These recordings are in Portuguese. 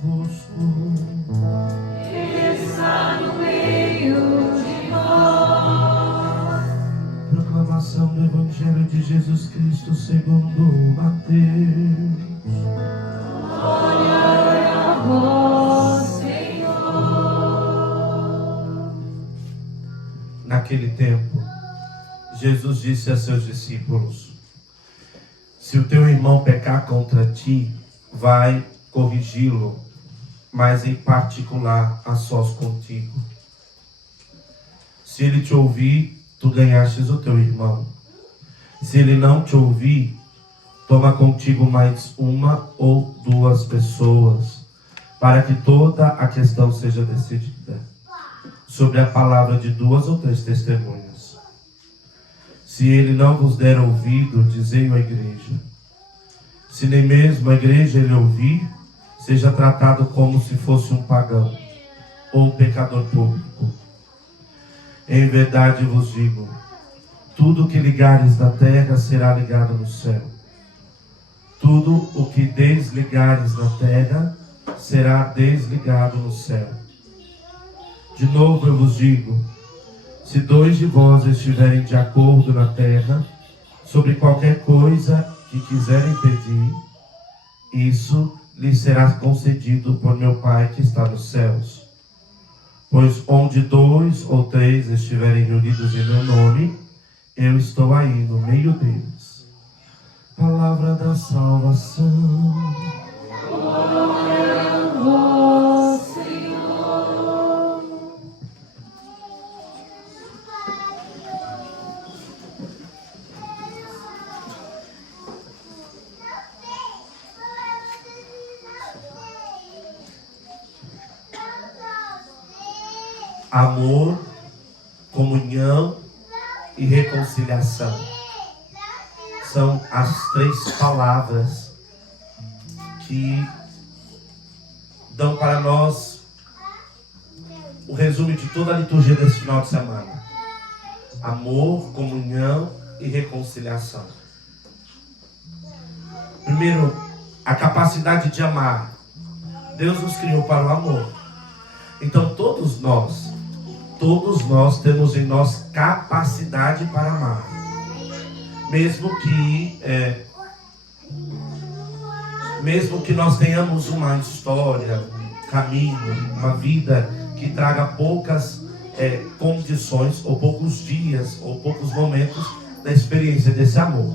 convosco. Está no meio de nós. Proclamação do Evangelho de Jesus Cristo segundo Mateus. Glória a vós, Senhor. Naquele tempo, Jesus disse a seus discípulos: se o teu irmão pecar contra ti, vai corrigi-lo, mas em particular a sós contigo. Se ele te ouvir, tu ganhastes o teu irmão. Se ele não te ouvir, toma contigo mais uma ou duas pessoas, para que toda a questão seja decidida sobre a palavra de 2 ou 3 testemunhas. Se ele não vos der ouvido, dizei-o à igreja. Se nem mesmo a igreja ele ouvir, seja tratado como se fosse um pagão ou um pecador público. Em verdade vos digo, tudo o que ligares na terra será ligado no céu. Tudo o que desligares na terra será desligado no céu. De novo eu vos digo, se 2 de vós estiverem de acordo na terra, sobre qualquer coisa que quiserem pedir, isso lhes será concedido por meu Pai que está nos céus. Pois onde 2 ou 3 estiverem reunidos em meu nome, eu estou aí no meio deles. Palavra da salvação. Glória a vós, Senhor. Amor, comunhão e reconciliação são as 3 palavras que dão para nós o resumo de toda a liturgia desse final de semana. Amor, comunhão e reconciliação. Primeiro, a capacidade de amar. Deus nos criou para o amor. Então todos nós temos em nós capacidade para amar. Mesmo que nós tenhamos uma história, um caminho, uma vida que traga poucas condições, ou poucos dias, ou poucos momentos da experiência desse amor,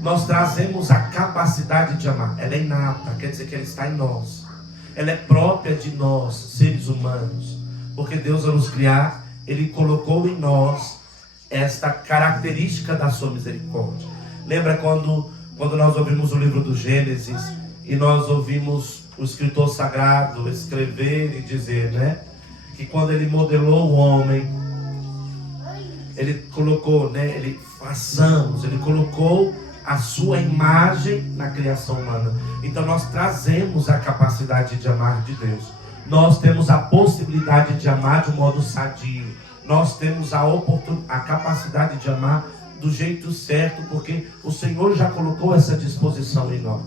nós trazemos a capacidade de amar. Ela é inata, quer dizer que ela está em nós. Ela é própria de nós, seres humanos. Porque Deus, ao nos criar, Ele colocou em nós esta característica da sua misericórdia. Lembra quando nós ouvimos o livro do Gênesis e nós ouvimos o escritor sagrado escrever e dizer, né? Que quando ele modelou o homem, ele colocou, né? Ele colocou a sua imagem na criação humana. Então nós trazemos a capacidade de amar de Deus. Nós temos a possibilidade de amar de um modo sadio. Nós temos a capacidade de amar do jeito certo, porque o Senhor já colocou essa disposição em nós.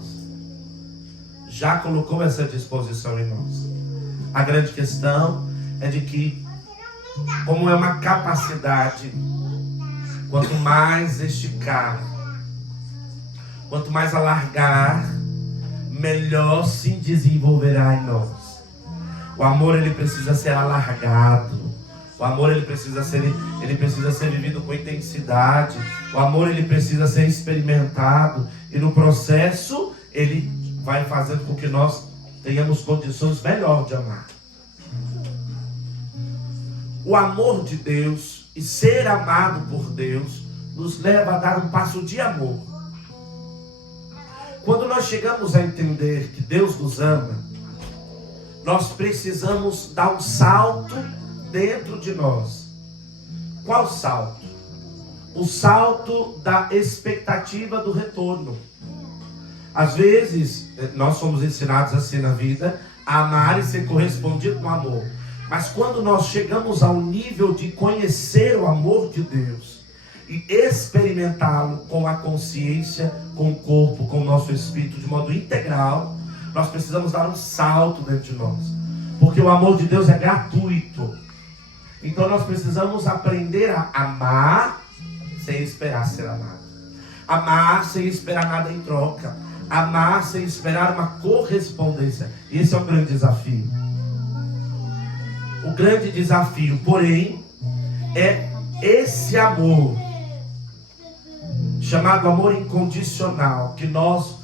Já colocou essa disposição em nós. A grande questão é de que, como é uma capacidade, quanto mais esticar, quanto mais alargar, melhor se desenvolverá em nós. O amor, ele precisa ser alargado. O amor, ele precisa ser vivido com intensidade. O amor, ele precisa ser experimentado. E no processo, ele vai fazendo com que nós tenhamos condições melhores de amar. O amor de Deus e ser amado por Deus nos leva a dar um passo de amor. Quando nós chegamos a entender que Deus nos ama, nós precisamos dar um salto dentro de nós. Qual salto? O salto da expectativa do retorno. Às vezes, nós somos ensinados assim na vida, a amar e ser correspondido com amor. Mas quando nós chegamos ao nível de conhecer o amor de Deus e experimentá-lo com a consciência, com o corpo, com o nosso espírito, de modo integral, Nós precisamos dar um salto dentro de nós. Porque o amor de Deus é gratuito. Então nós precisamos aprender a amar sem esperar ser amado. Amar sem esperar nada em troca. Amar sem esperar uma correspondência. Esse é o grande desafio. O grande desafio, porém, é esse amor, chamado amor incondicional, que nós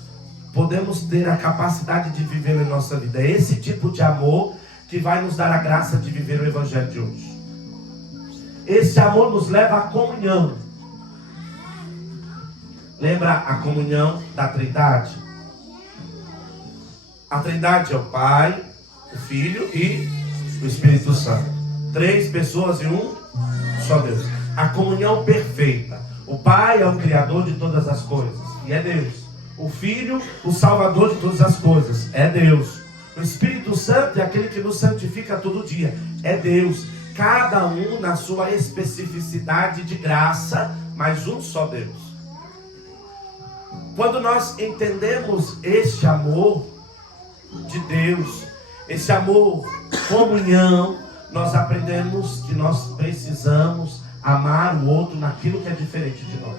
podemos ter a capacidade de viver em nossa vida. É esse tipo de amor que vai nos dar a graça de viver o Evangelho de hoje. Esse amor nos leva à comunhão. Lembra a comunhão da Trindade? A Trindade é o Pai, o Filho e o Espírito Santo. 3 pessoas em um só Deus. A comunhão perfeita. O Pai é o Criador de todas as coisas, e é Deus. O Filho, o Salvador de todas as coisas, é Deus. O Espírito Santo é aquele que nos santifica todo dia, é Deus. Cada um na sua especificidade de graça, mas um só Deus. Quando nós entendemos este amor de Deus, esse amor, comunhão, nós aprendemos que nós precisamos amar o outro naquilo que é diferente de nós.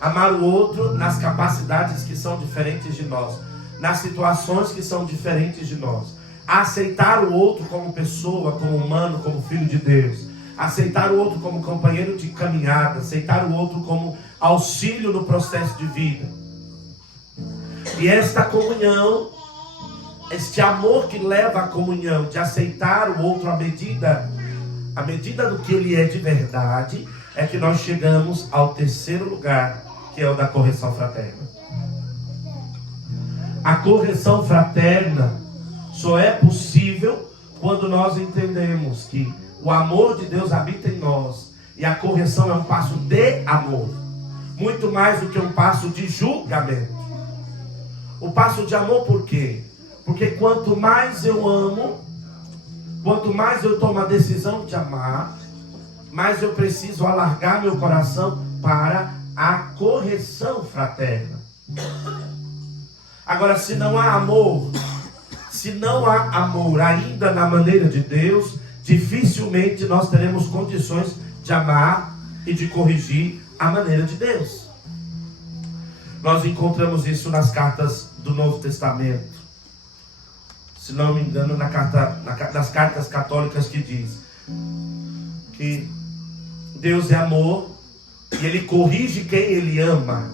Amar o outro nas capacidades que são diferentes de nós, nas situações que são diferentes de nós. Aceitar o outro como pessoa, como humano, como filho de Deus. Aceitar o outro como companheiro de caminhada. Aceitar o outro como auxílio no processo de vida. E esta comunhão, este amor que leva à comunhão, de aceitar o outro à medida do que ele é de verdade, é que nós chegamos ao terceiro lugar, que é o da correção fraterna. A correção fraterna só é possível quando nós entendemos que o amor de Deus habita em nós, e a correção é um passo de amor, muito mais do que um passo de julgamento. O passo de amor, por quê? Porque quanto mais eu amo, quanto mais eu tomo a decisão de amar, mais eu preciso alargar meu coração para a correção fraterna. Agora, se não há amor ainda na maneira de Deus, dificilmente nós teremos condições de amar e de corrigir a maneira de Deus. Nós encontramos isso nas cartas do Novo Testamento. Se não me engano, nas cartas católicas, que diz que Deus é amor e Ele corrige quem Ele ama.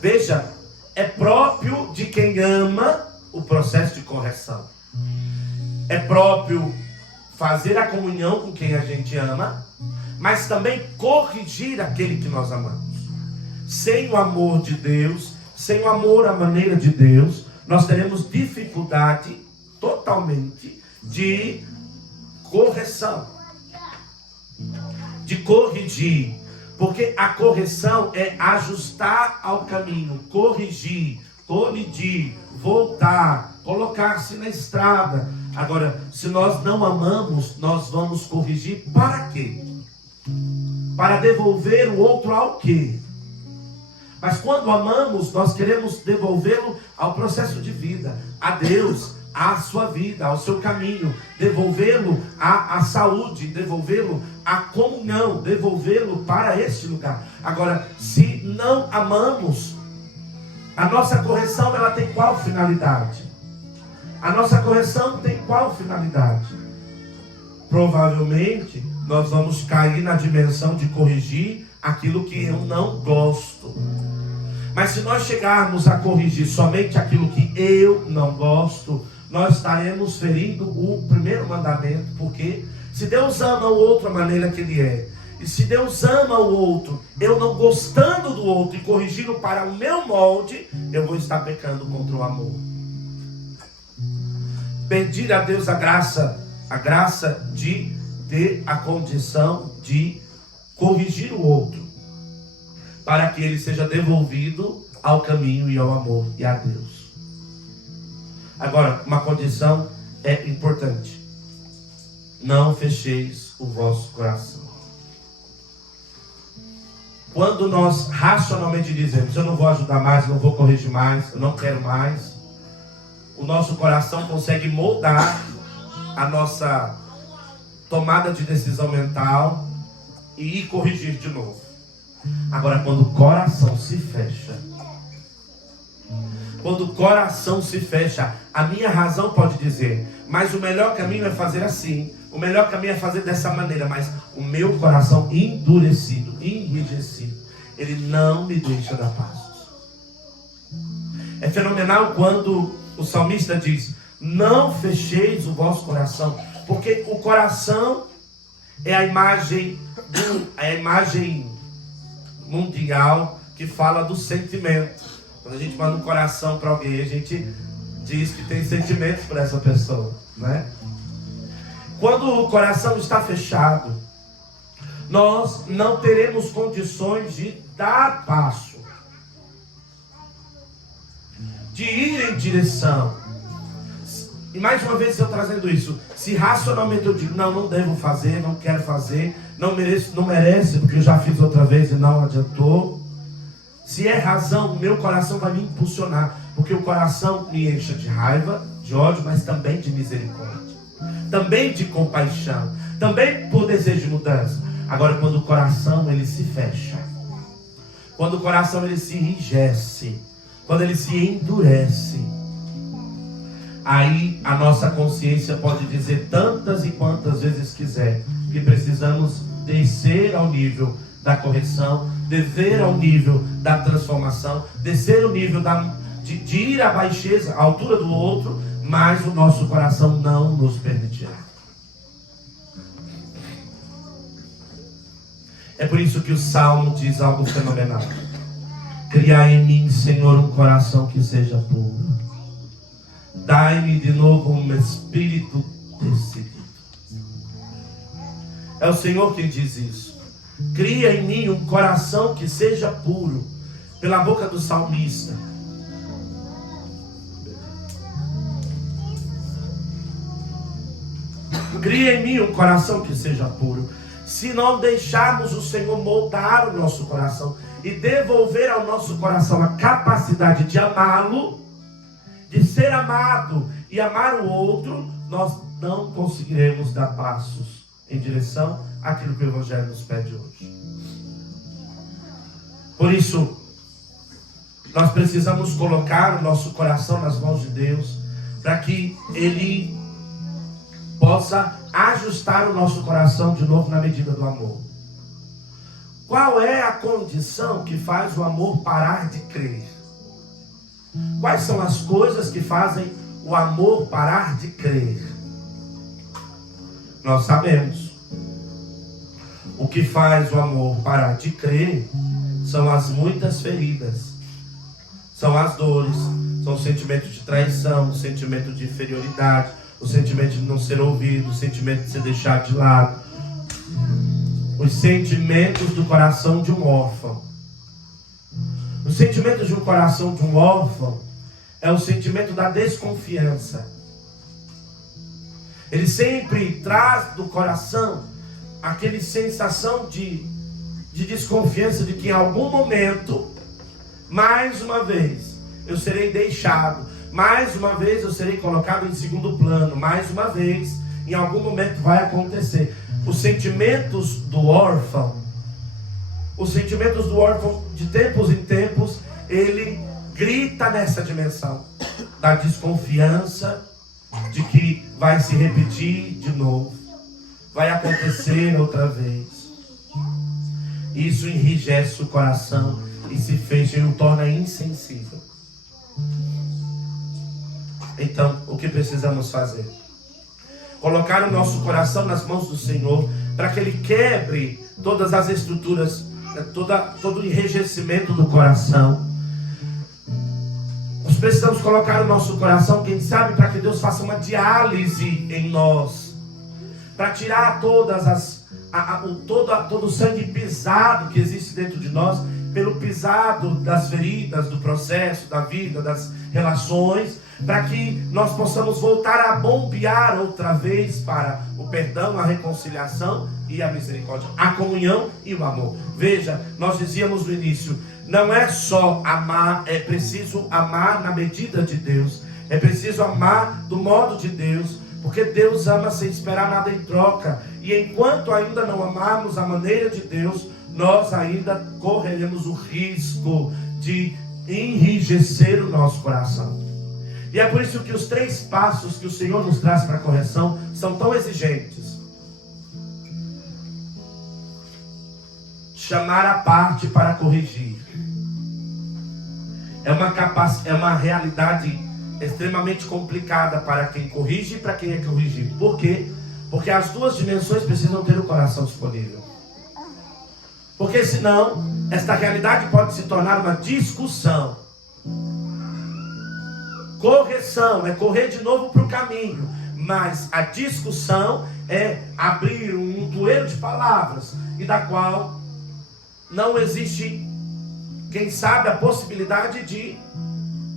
Veja, é próprio de quem ama o processo de correção. É próprio fazer a comunhão com quem a gente ama, mas também corrigir aquele que nós amamos. Sem o amor de Deus, sem o amor à maneira de Deus, nós teremos dificuldade totalmente de correção, de corrigir, porque a correção é ajustar ao caminho, corrigir, colidir, voltar, colocar-se na estrada. Agora, se nós não amamos, nós vamos corrigir para quê? Para devolver o outro ao quê? Mas quando amamos, nós queremos devolvê-lo ao processo de vida, a Deus, à sua vida, ao seu caminho, devolvê-lo à saúde, devolvê-lo à comunhão, devolvê-lo para este lugar. Agora, se não amamos, a nossa correção, ela tem qual finalidade? A nossa correção tem qual finalidade? Provavelmente, nós vamos cair na dimensão de corrigir aquilo que eu não gosto. Mas se nós chegarmos a corrigir somente aquilo que eu não gosto, nós estaremos ferindo o primeiro mandamento. Porque se Deus ama o outro da maneira que Ele é, e se Deus ama o outro, eu não gostando do outro e corrigindo para o meu molde, eu vou estar pecando contra o amor. Pedir a Deus a graça de ter a condição de corrigir o outro, para que ele seja devolvido ao caminho e ao amor e a Deus. Agora, uma condição é importante: não fecheis o vosso coração. Quando nós racionalmente dizemos, eu não vou ajudar mais, não vou corrigir mais, eu não quero mais, o nosso coração consegue moldar a nossa tomada de decisão mental e ir corrigir de novo. Agora, quando o coração se fecha, a minha razão pode dizer, mas o melhor caminho é fazer assim, o melhor caminho é fazer dessa maneira, mas o meu coração endurecido, enrijecido, ele não me deixa dar passos. É fenomenal quando o salmista diz: não fecheis o vosso coração, porque o coração é a imagem mundial que fala do sentimento. Quando a gente manda um coração para alguém, a gente diz que tem sentimentos por essa pessoa, né? Quando o coração está fechado, nós não teremos condições de dar passo, de ir em direção. E mais uma vez eu trazendo isso, se racionalmente eu digo, não devo fazer, não quero fazer, não merece porque eu já fiz outra vez e não adiantou. Se é razão, o meu coração vai me impulsionar, porque o coração me enche de raiva, de ódio, mas também de misericórdia, também de compaixão, também por desejo de mudança. Agora, quando o coração ele se fecha, quando o coração ele se enrijece, quando ele se endurece, aí a nossa consciência pode dizer tantas e quantas vezes quiser que precisamos descer ao nível da correção, descer ao nível da transformação, descer ao nível de ir à baixeza, à altura do outro, mas o nosso coração não nos permitirá. É por isso que o Salmo diz algo fenomenal: criai em mim, Senhor, um coração que seja puro, dai-me de novo um espírito decidido. É o Senhor quem diz isso. Cria em mim um coração que seja puro, pela boca do salmista. Cria em mim um coração que seja puro. Se não deixarmos o Senhor moldar o nosso coração e devolver ao nosso coração a capacidade de amá-lo, de ser amado e amar o outro, nós não conseguiremos dar passos em direção àquilo que o Evangelho nos pede hoje. Por isso, nós precisamos colocar o nosso coração nas mãos de Deus, para que Ele possa ajustar o nosso coração de novo na medida do amor. Qual é a condição que faz o amor parar de crer? Quais são as coisas que fazem o amor parar de crer? Nós sabemos. O que faz o amor parar de crer são as muitas feridas, são as dores, são o sentimento de traição, o sentimento de inferioridade, o sentimento de não ser ouvido, o sentimento de ser deixado de lado, os sentimentos do coração de um órfão. O sentimento de um coração de um órfão é o sentimento da desconfiança. Ele sempre traz do coração aquela sensação de desconfiança de que em algum momento, mais uma vez, eu serei deixado, mais uma vez eu serei colocado em segundo plano, mais uma vez, em algum momento vai acontecer. Os sentimentos do órfão, de tempos em tempos, ele grita nessa dimensão da desconfiança de que vai se repetir de novo, vai acontecer outra vez. Isso enrijece o coração e se fecha e o torna insensível. Então, o que precisamos fazer? Colocar o nosso coração nas mãos do Senhor, para que Ele quebre todas as estruturas, todo o enrijecimento do coração. Nós precisamos colocar o nosso coração, quem sabe, para que Deus faça uma diálise em nós, para tirar todo o sangue pisado que existe dentro de nós, pelo pisado das feridas, do processo, da vida, das relações, para que nós possamos voltar a bombear outra vez para o perdão, a reconciliação e a misericórdia, a comunhão e o amor. Veja, nós dizíamos no início, não é só amar, é preciso amar na medida de Deus, É preciso amar do modo de Deus, porque Deus ama sem esperar nada em troca. E enquanto ainda não amarmos a maneira de Deus, nós ainda correremos o risco de enrijecer o nosso coração. E é por isso que os 3 passos que o Senhor nos traz para a correção são tão exigentes. Chamar a parte para corrigir. É uma realidade extremamente complicada para quem corrige e para quem é corrigido. Por quê? Porque as 2 dimensões precisam ter o coração disponível. Porque senão, esta realidade pode se tornar uma discussão. Correção é correr de novo para o caminho, mas a discussão é abrir um montoeiro de palavras, e da qual não existe, quem sabe, a possibilidade de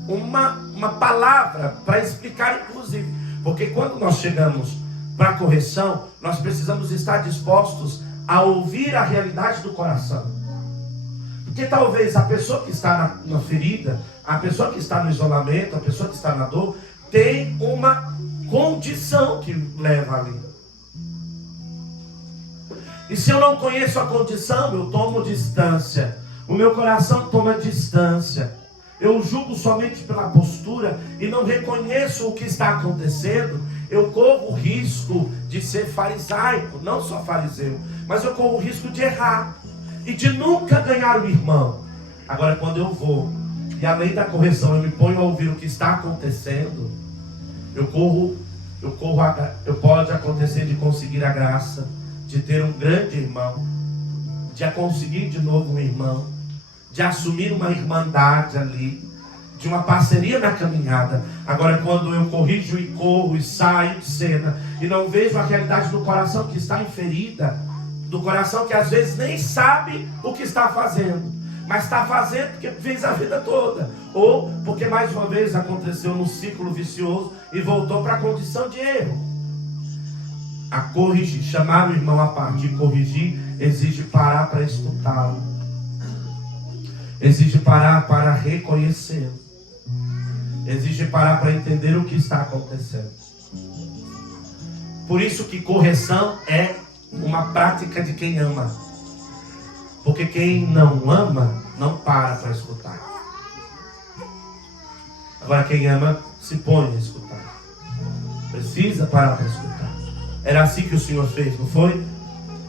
uma palavra para explicar, inclusive. Porque quando nós chegamos para a correção, nós precisamos estar dispostos a ouvir a realidade do coração. Porque talvez a pessoa que está na ferida, a pessoa que está no isolamento, a pessoa que está na dor, tem uma condição que leva ali. E se eu não conheço a condição, eu tomo distância. O meu coração toma distância. Eu julgo somente pela postura e não reconheço o que está acontecendo. Eu corro o risco de ser farisaico, não só fariseu, mas eu corro o risco de errar e de nunca ganhar o irmão. Agora, quando eu vou e além da correção eu me ponho a ouvir o que está acontecendo, pode acontecer de conseguir a graça de ter um grande irmão, de conseguir de novo um irmão, de assumir uma irmandade ali, de uma parceria na caminhada. Agora, quando eu corrijo e corro e saio de cena e não vejo a realidade do coração que está em ferida, do coração que às vezes nem sabe o que está fazendo, mas está fazendo porque fez a vida toda, ou porque mais uma vez aconteceu num ciclo vicioso e voltou para a condição de erro. A corrigir, chamar o irmão à parte e corrigir, exige parar para escutá-lo, exige parar para reconhecê-lo, exige parar para entender o que está acontecendo. Por isso que correção é uma prática de quem ama. Porque quem não ama, não para escutar. Agora quem ama, se põe a escutar. Precisa parar para escutar. Era assim que o Senhor fez, não foi?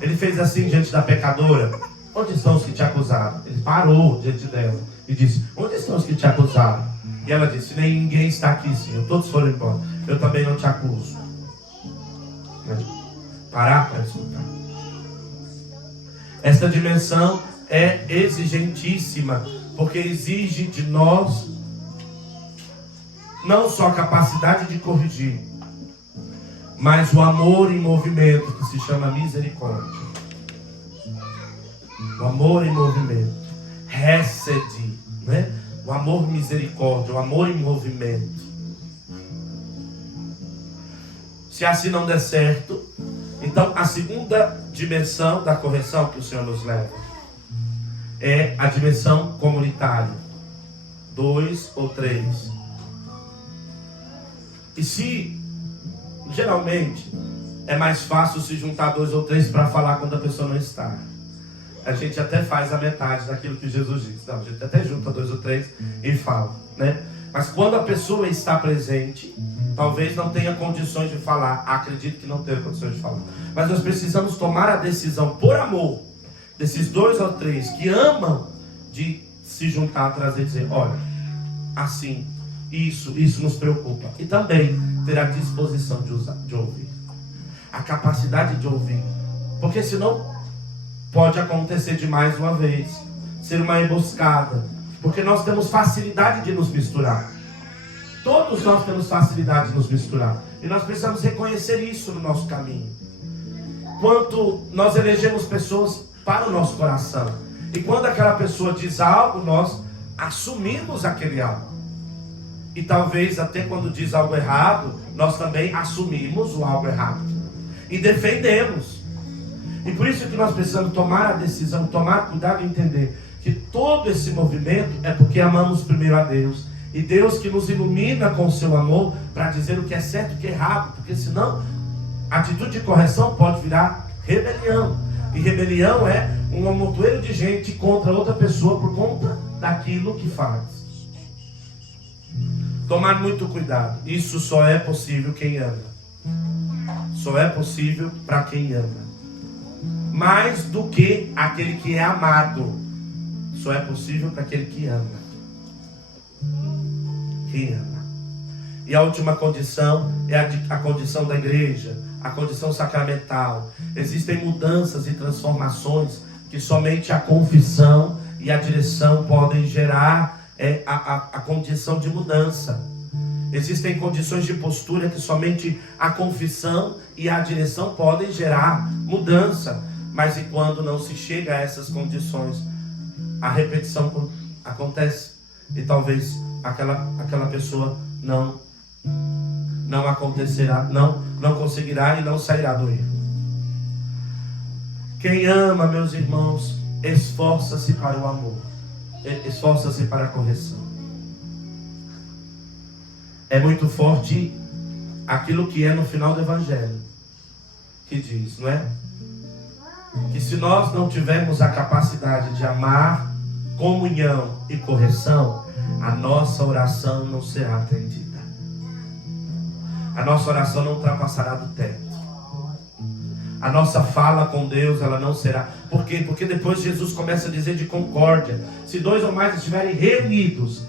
Ele fez assim diante da pecadora. Onde estão os que te acusaram? Ele parou diante dela e disse: onde estão os que te acusaram? E ela disse: ninguém está aqui, Senhor, todos foram embora. Eu também não te acuso. Parar para escutar. Esta dimensão é exigentíssima, porque exige de nós não só a capacidade de corrigir, mas o amor em movimento, que se chama misericórdia. O amor em movimento, Hesed, né? O amor misericórdia, o amor em movimento. Se assim não der certo, então a segunda dimensão da correção que o Senhor nos leva é a dimensão comunitária. 2 ou 3. E se geralmente é mais fácil se juntar 2 ou 3 para falar quando a pessoa não está. A gente até faz a metade daquilo que Jesus disse. Não, a gente até junta 2 ou 3 e fala, né? Mas quando a pessoa está presente, talvez não tenha condições de falar. Acredito que não tenha condições de falar. Mas nós precisamos tomar a decisão, por amor, desses 2 ou 3 que amam, de se juntar, trazer e dizer: olha, assim, isso nos preocupa. E também ter a disposição de ouvir. A capacidade de ouvir. Porque senão pode acontecer de mais uma vez ser uma emboscada. Porque nós temos facilidade de nos misturar. Todos nós temos facilidade de nos misturar. E nós precisamos reconhecer isso no nosso caminho. Quanto nós elegemos pessoas para o nosso coração. E quando aquela pessoa diz algo, nós assumimos aquele algo. E talvez até quando diz algo errado, nós também assumimos o algo errado. E defendemos. E por isso que nós precisamos tomar a decisão, tomar cuidado e entender que todo esse movimento é porque amamos primeiro a Deus E Deus que nos ilumina com o seu amor para dizer o que é certo e o que é errado, porque senão atitude de correção pode virar rebelião. E rebelião é um amontoeiro de gente contra outra pessoa por conta daquilo que faz. Tomar muito cuidado. Isso só é possível quem ama. Só é possível para quem ama. Mais do que aquele que é amado. Só é possível para aquele que ama. Quem ama. E a última condição é a condição da igreja, a condição sacramental. Existem mudanças e transformações que somente a confissão e a direção podem gerar a condição de mudança. Existem condições de postura que somente a confissão e a direção podem gerar mudança. Mas e quando não se chega a essas condições, a repetição acontece e talvez aquela pessoa não acontecerá, não conseguirá e não sairá do erro. Quem ama, meus irmãos, esforça-se para o amor, esforça-se para a correção. É muito forte aquilo que é no final do Evangelho, que diz, não é? Que se nós não tivermos a capacidade de amar, comunhão e correção, a nossa oração não será atendida. A nossa oração não ultrapassará do teto. A nossa fala com Deus, ela não será. Por quê? Porque depois Jesus começa a dizer de concórdia. Se dois ou mais estiverem reunidos,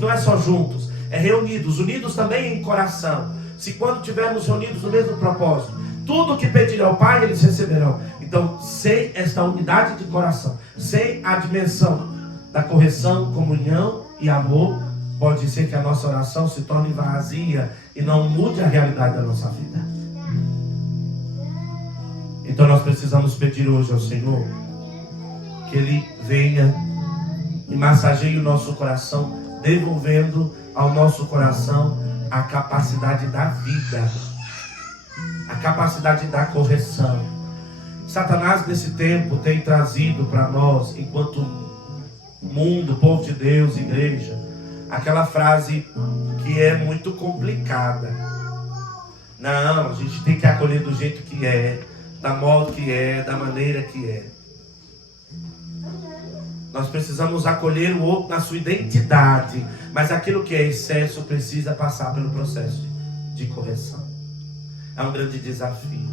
não é só juntos, é reunidos, unidos também em coração. Se quando estivermos reunidos no mesmo propósito, tudo o que pedirem ao Pai, eles receberão. Então, sem esta unidade de coração, sem a dimensão da correção, comunhão e amor, pode ser que a nossa oração se torne vazia e não mude a realidade da nossa vida. Então nós precisamos pedir hoje ao Senhor que Ele venha e massageie o nosso coração, devolvendo ao nosso coração a capacidade da vida, a capacidade da correção. Satanás nesse tempo tem trazido para nós, enquanto mundo, povo de Deus, igreja, aquela frase que é muito complicada. Não, a gente tem que acolher do jeito que é, da modo que é, da maneira que é. Nós precisamos acolher o outro na sua identidade, mas aquilo que é excesso precisa passar pelo processo de correção. É um grande desafio.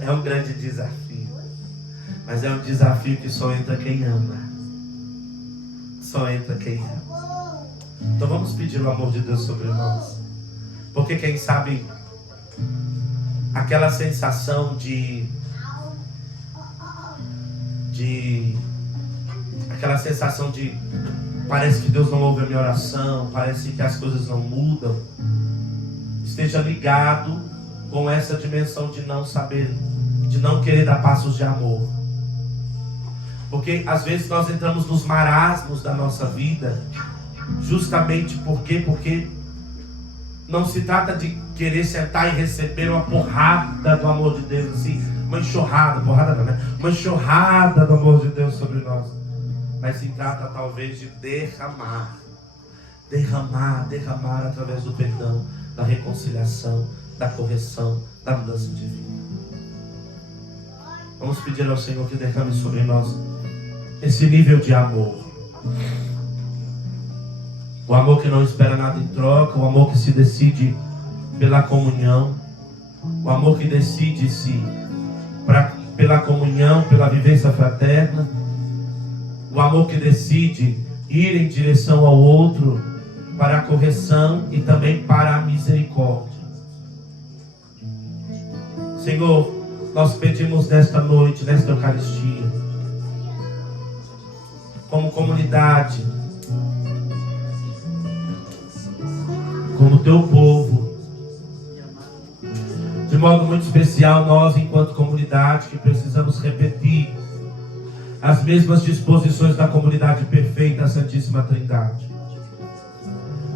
É um grande desafio. Mas é um desafio que só entra quem ama. Só entra quem ama. Então vamos pedir o amor de Deus sobre nós. Porque quem sabe aquela sensação aquela sensação de parece que Deus não ouve a minha oração, parece que as coisas não mudam, esteja ligado com essa dimensão de não saber, de não querer dar passos de amor. Porque às vezes nós entramos nos marasmos da nossa vida justamente porque não se trata de querer sentar e receber uma porrada do amor de Deus, assim, uma enxurrada, porrada não, né? Uma enxurrada do amor de Deus sobre nós. Mas se trata talvez de derramar através do perdão, da reconciliação, da correção, da mudança de vida. Vamos pedir ao Senhor que derrame sobre nós esse nível de amor. O amor que não espera nada em troca, o amor que se decide pela comunhão, o amor que decide-se pela comunhão, pela vivência fraterna, o amor que decide ir em direção ao outro para a correção e também para a misericórdia. Senhor, nós pedimos nesta noite, nesta Eucaristia, como comunidade, como teu povo, de modo muito especial nós enquanto comunidade que precisamos repetir as mesmas disposições da comunidade perfeita, a Santíssima Trindade.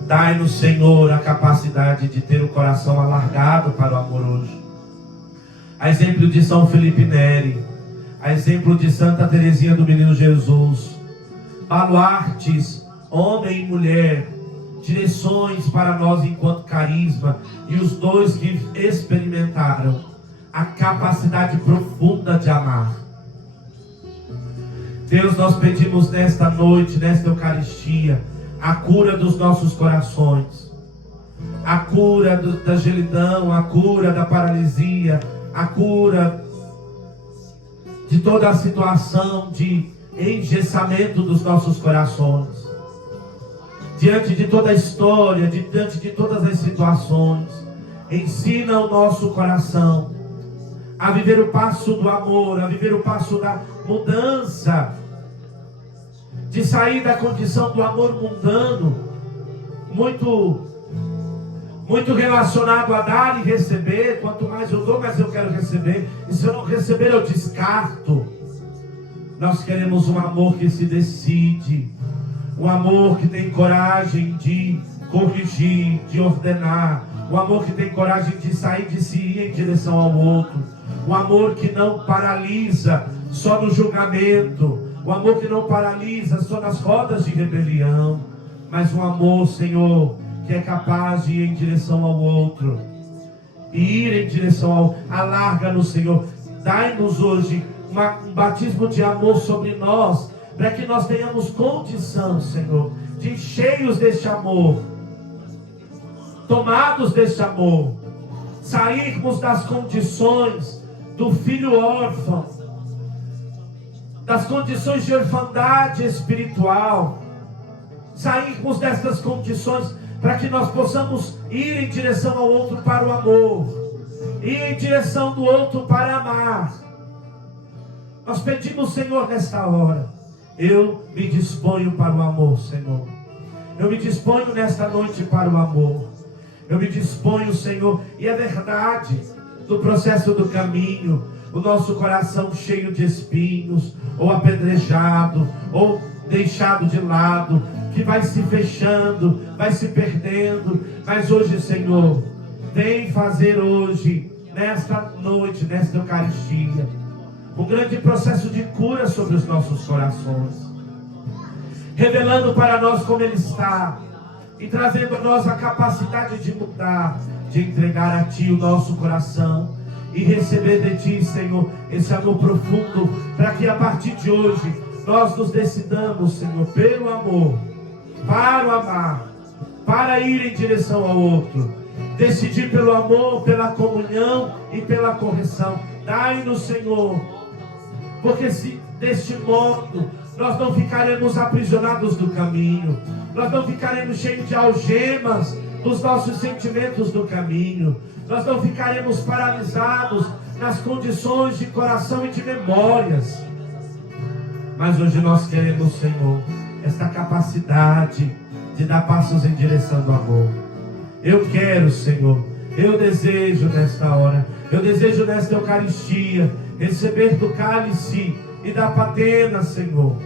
Dai-nos, Senhor, a capacidade de ter o coração alargado para o amor hoje. A exemplo de São Felipe Neri, a exemplo de Santa Teresinha do Menino Jesus, baluartes homem e mulher, direções para nós enquanto carisma, e os dois que experimentaram a capacidade profunda de amar. Deus, nós pedimos nesta noite, nesta Eucaristia, a cura dos nossos corações, a cura da gelidão, a cura da paralisia, a cura de toda a situação de engessamento dos nossos corações. Diante de toda a história, diante de todas as situações, ensina o nosso coração a viver o passo do amor, a viver o passo da mudança, de sair da condição do amor mundano, muito relacionado a dar e receber. Quanto mais eu dou, mais eu quero receber, e se eu não receber, eu descarto. Nós queremos um amor que se decide, um amor que tem coragem de corrigir, de ordenar, um amor que tem coragem de sair de si e ir em direção ao outro, um amor que não paralisa só no julgamento, um amor que não paralisa só nas rodas de rebelião, mas um amor, Senhor, que é capaz de ir em direção ao outro, e ir em direção ao... Alarga-nos, Senhor, dai-nos hoje um batismo de amor sobre nós, para que nós tenhamos condição, Senhor, de cheios deste amor, tomados deste amor, sairmos das condições do filho órfão, das condições de orfandade espiritual, sairmos dessas condições para que nós possamos ir em direção ao outro para o amor, ir em direção do outro para amar. Nós pedimos, Senhor, nesta hora, eu me disponho para o amor, Senhor. Eu me disponho nesta noite para o amor. Eu me disponho, Senhor, e é verdade, do processo do caminho, o nosso coração cheio de espinhos, ou apedrejado, ou deixado de lado, que vai se fechando, vai se perdendo. Mas hoje, Senhor, vem fazer hoje, nesta noite, nesta Eucaristia, um grande processo de cura sobre os nossos corações, revelando para nós como Ele está, e trazendo a nós a capacidade de mudar, de entregar a Ti o nosso coração, e receber de Ti, Senhor, esse amor profundo, para que a partir de hoje, nós nos decidamos, Senhor, pelo amor, para o amar, para ir em direção ao outro, decidir pelo amor, pela comunhão e pela correção. Dai-nos, Senhor, porque se deste modo nós não ficaremos aprisionados do caminho, nós não ficaremos cheios de algemas dos nossos sentimentos do caminho, nós não ficaremos paralisados nas condições de coração e de memórias. Mas hoje nós queremos, Senhor, esta capacidade de dar passos em direção do amor. Eu quero, Senhor, eu desejo nesta hora, eu desejo nesta Eucaristia receber do cálice e da patena, Senhor,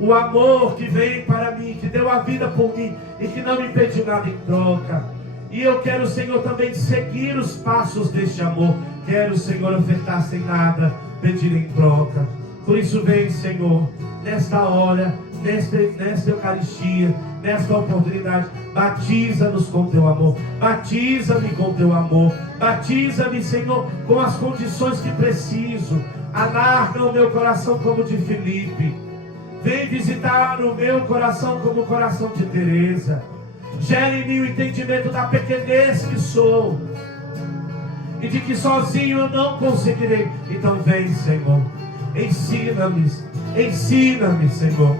o amor que vem para mim, que deu a vida por mim e que não me pediu nada em troca. E eu quero, Senhor, também seguir os passos deste amor. Quero, Senhor, ofertar sem nada pedir em troca. Por isso vem, Senhor, nesta hora, nesta Eucaristia, nesta oportunidade, batiza-nos com Teu amor, batiza-me com Teu amor, batiza-me, Senhor, com as condições que preciso. Alarga o meu coração como o de Filipe, vem visitar o meu coração como o coração de Teresa. Gera em mim o entendimento da pequenez que sou e de que sozinho eu não conseguirei. Então vem, Senhor, ensina-me, Senhor,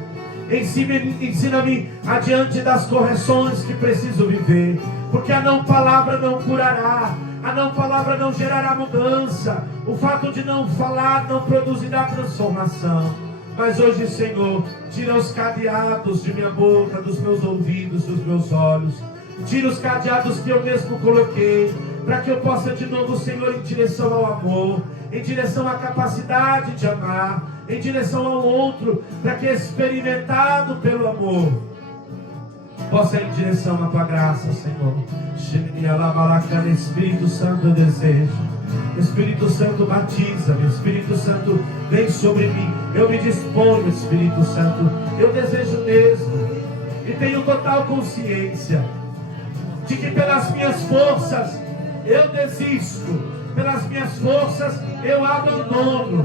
ensina-me adiante das correções que preciso viver, porque a não palavra não curará, a não palavra não gerará mudança, o fato de não falar não produzirá transformação. Mas hoje, Senhor, tira os cadeados de minha boca, dos meus ouvidos, dos meus olhos. Tira os cadeados que eu mesmo coloquei, para que eu possa de novo, Senhor, em direção ao amor, em direção à capacidade de amar, em direção ao outro, para que, experimentado pelo amor, possa ir em direção à Tua graça, Senhor. Espírito Santo, eu desejo. Espírito Santo, batiza-me. Espírito Santo, vem sobre mim. Eu me disponho, Espírito Santo. Eu desejo mesmo e tenho total consciência de que pelas minhas forças eu desisto, pelas minhas forças eu abandono,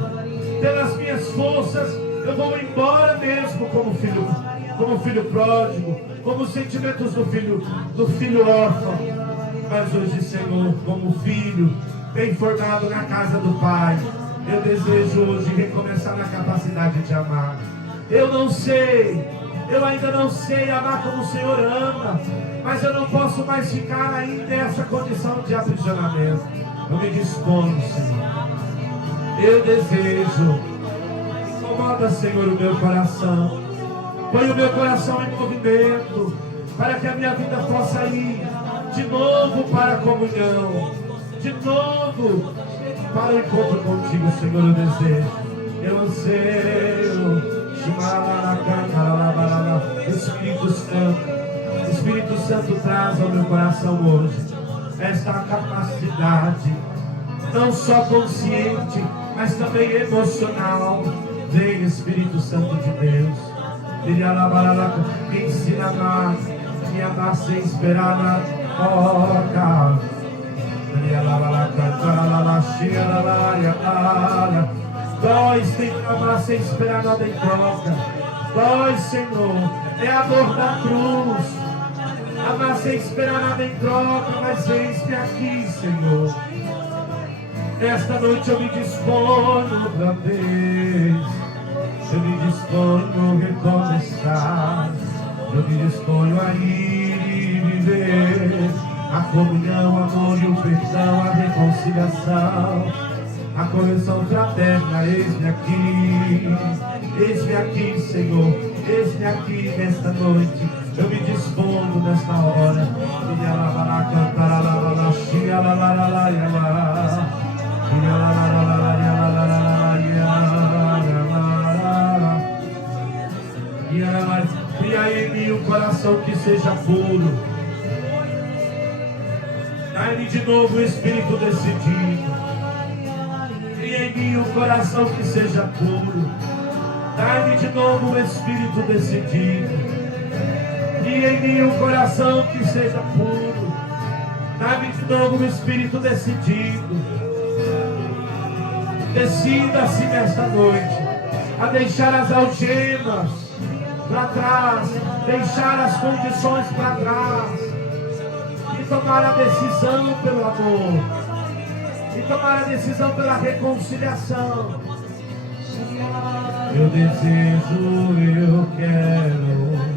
pelas minhas forças eu vou embora mesmo como filho pródigo, como os sentimentos do filho órfão. Mas hoje, Senhor, como filho bem formado na casa do Pai, eu desejo hoje recomeçar na capacidade de amar. Eu ainda não sei amar como o Senhor ama, mas eu não posso mais ficar ainda nessa condição de aprisionamento. Eu me disponho, Senhor. Eu desejo. Incomoda, Senhor, o meu coração. Põe o meu coração em movimento, para que a minha vida possa ir de novo para a comunhão, de novo para o encontro contigo, Senhor. Eu desejo. Eu anseio. Espírito Santo, traz ao meu coração hoje esta capacidade, não só consciente, mas também emocional. Vem, Espírito Santo de Deus, me ensina a amar sem esperar na troca. Nós temos que amar sem esperar nada em troca. Nós, Senhor, é a dor da cruz. Amar sem esperar nada em troca, mas eis-me aqui, Senhor. Esta noite eu me disponho outra vez. Eu me disponho a recomeçar. Eu me disponho a ir e viver a comunhão, o amor e o perdão, a reconciliação, a correção fraterna. Eis-me aqui, Senhor, eis-me aqui nesta noite. Eu me disponho nesta hora. Cria em mim um coração que seja puro. Dai-me de novo o espírito decidido. Cria em mim um coração que seja puro. Dai-me de novo o espírito decidido. Cria em mim um coração que seja puro. Dai-me de novo o espírito decidido. Decida-se nesta noite a deixar as algemas para trás, deixar as condições para trás e tomar a decisão pelo amor, e tomar a decisão pela reconciliação. Eu desejo, eu quero.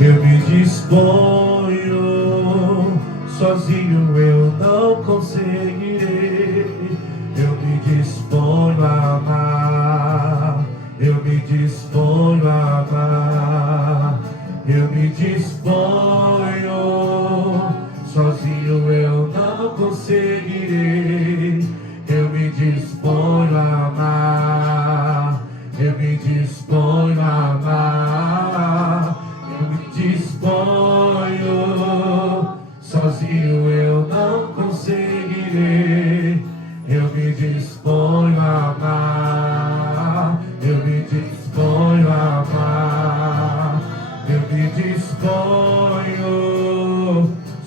Eu me disponho, sozinho eu não conseguirei. Eu me disponho a amar, eu me disponho a amar. Eu me disponho, sozinho eu não conseguirei. Eu me disponho a amar, eu me disponho a amar. Eu me disponho, sozinho eu não conseguirei. Eu me disponho a amar, eu me disponho a amar. Eu me disponho,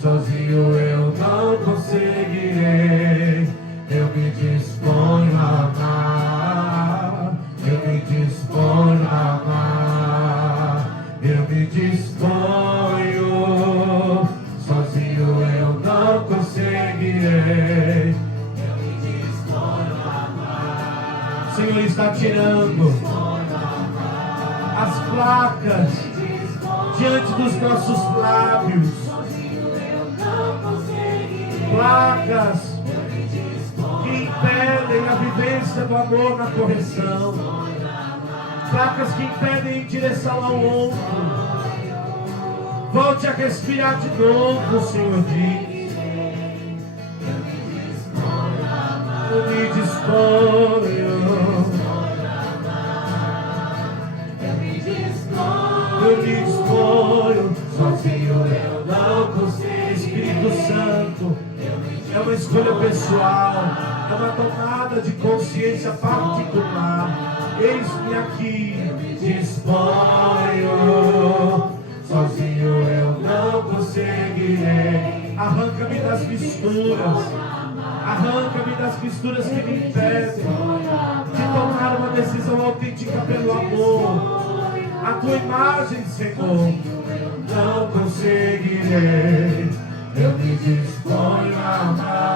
sozinho eu não conseguirei. Eu me disponho a amar, eu me disponho a amar. Eu me disponho, sozinho eu não conseguirei. Eu me disponho a amar. O Senhor está tirando as placas diante dos nossos lábios. Placas que impedem a vivência do amor na correção. Placas que impedem em direção ao outro. Volte a respirar de novo, o Senhor diz. Eu me disponho. Eu me disponho. Sozinho eu não consigo. Espírito Santo, é uma escolha pessoal, é uma tomada de consciência particular. Eis-me aqui, disponho. Sozinho eu não conseguirei. Arranca-me das misturas. Arranca-me das misturas que me impedem de tomar uma decisão autêntica pelo amor. A tua imagem, Senhor, não conseguirei. Eu me disponho a amar.